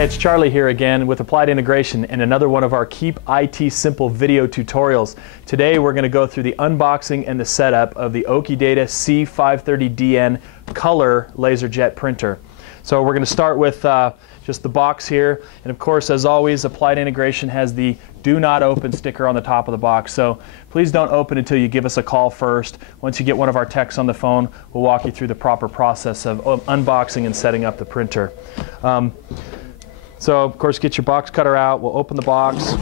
Hi, it's Charlie here again with Applied Integration and another one of our Keep IT Simple video tutorials. Today we're going to go through the unboxing and the setup of the Okidata C530DN color laserjet printer. So we're going to start with just the box here, and of course, as always, Applied Integration has the do not open sticker on the top of the box, so please don't open until you give us a call first. Once you get one of our techs on the phone, we'll walk you through the proper process of unboxing and setting up the printer. So of course, get your box cutter out. We'll open the box.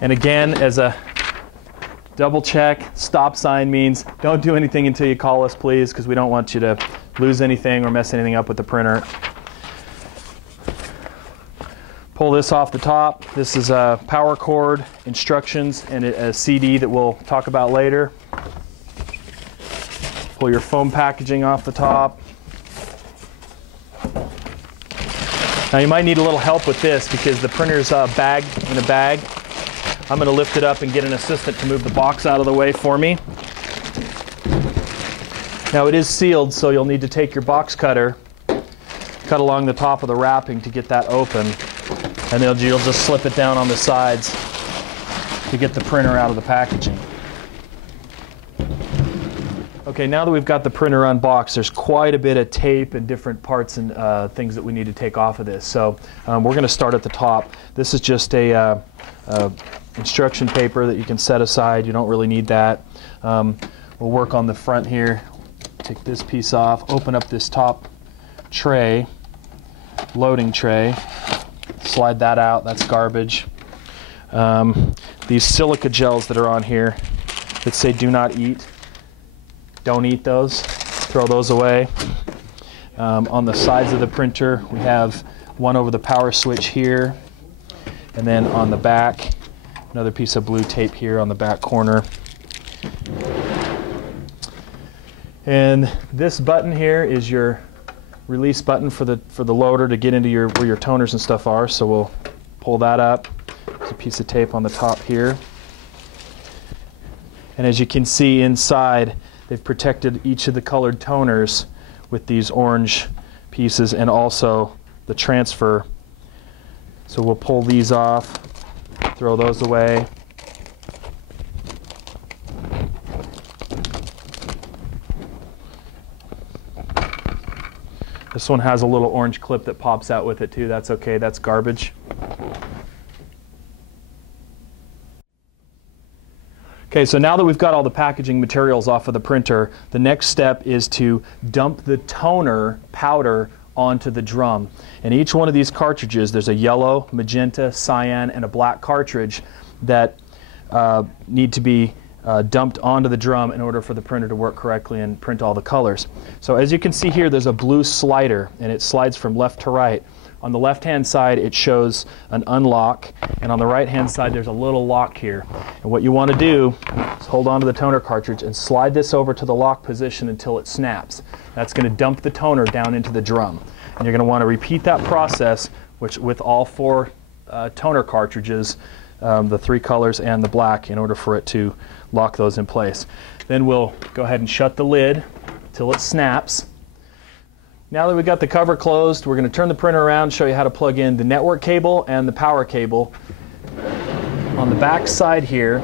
And again, as a double check, stop sign means don't do anything until you call us, please, because we don't want you to lose anything or mess anything up with the printer. Pull this off the top. This is a power cord, instructions, and a CD that we'll talk about later. Pull your foam packaging off the top. Now you might need a little help with this because the printer's bagged in a bag. I'm going to lift it up and get an assistant to move the box out of the way for me. Now it is sealed, so you'll need to take your box cutter, cut along the top of the wrapping to get that open, and then you'll just slip it down on the sides to get the printer out of the packaging. Okay, now that we've got the printer unboxed, there's quite a bit of tape and different parts and things that we need to take off of this. So we're going to start at the top. This is just a instruction paper that you can set aside. You don't really need that. We'll work on the front here. Take this piece off, open up this top tray, loading tray, slide that out. That's garbage. These silica gels that are on here that say do not eat, don't eat those. Throw those away. On the sides of the printer, we have one over the power switch here, and then on the back, another piece of blue tape here on the back corner. And this button here is your release button for the loader to get into where your toners and stuff are. So we'll pull that up. There's a piece of tape on the top here. And as you can see inside, they've protected each of the colored toners with these orange pieces and also the transfer. So we'll pull these off, throw those away. This one has a little orange clip that pops out with it too. That's okay, that's garbage. Okay, so now that we've got all the packaging materials off of the printer, the next step is to dump the toner powder onto the drum. And each one of these cartridges, there's a yellow, magenta, cyan, and a black cartridge that need to be dumped onto the drum in order for the printer to work correctly and print all the colors. So as you can see here, there's a blue slider, and it slides from left to right. On the left-hand side, it shows an unlock, and on the right-hand side, there's a little lock here. And what you want to do is hold on to the toner cartridge and slide this over to the lock position until it snaps. That's going to dump the toner down into the drum. And you're going to want to repeat that process with all four toner cartridges, the three colors and the black, in order for it to lock those in place. Then we'll go ahead and shut the lid till it snaps. Now that we've got the cover closed, we're going to turn the printer around and show you how to plug in the network cable and the power cable. On the back side here,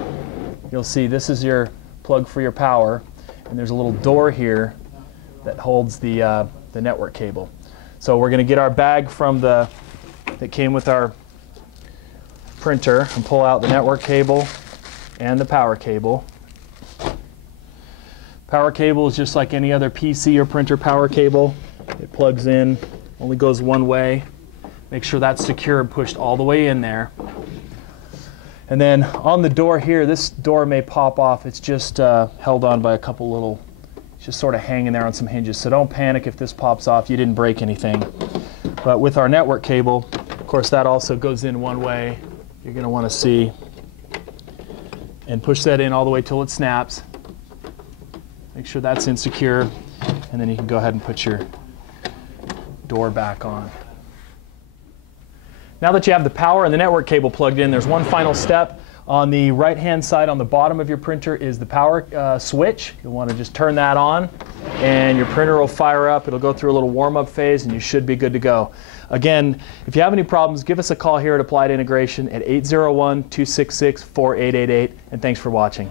you'll see this is your plug for your power, and there's a little door here that holds the network cable. So we're going to get our bag that came with our printer and pull out the network cable and the power cable. Power cable is just like any other PC or printer power cable. It plugs in, only goes one way. Make sure that's secure and pushed all the way in there. And then on the door here, this door may pop off. It's just held on by a couple little, it's just sort of hanging there on some hinges. So don't panic if this pops off. You didn't break anything. But with our network cable, of course, that also goes in one way. You're going to want to see and push that in all the way till it snaps. Make sure that's insecure, and then you can go ahead and put your door back on. Now that you have the power and the network cable plugged in, there's one final step. On the right-hand side on the bottom of your printer is the power switch. You'll want to just turn that on and your printer will fire up. It'll go through a little warm-up phase and you should be good to go. Again, if you have any problems, give us a call here at Applied Integration at 801-266-4888, and thanks for watching.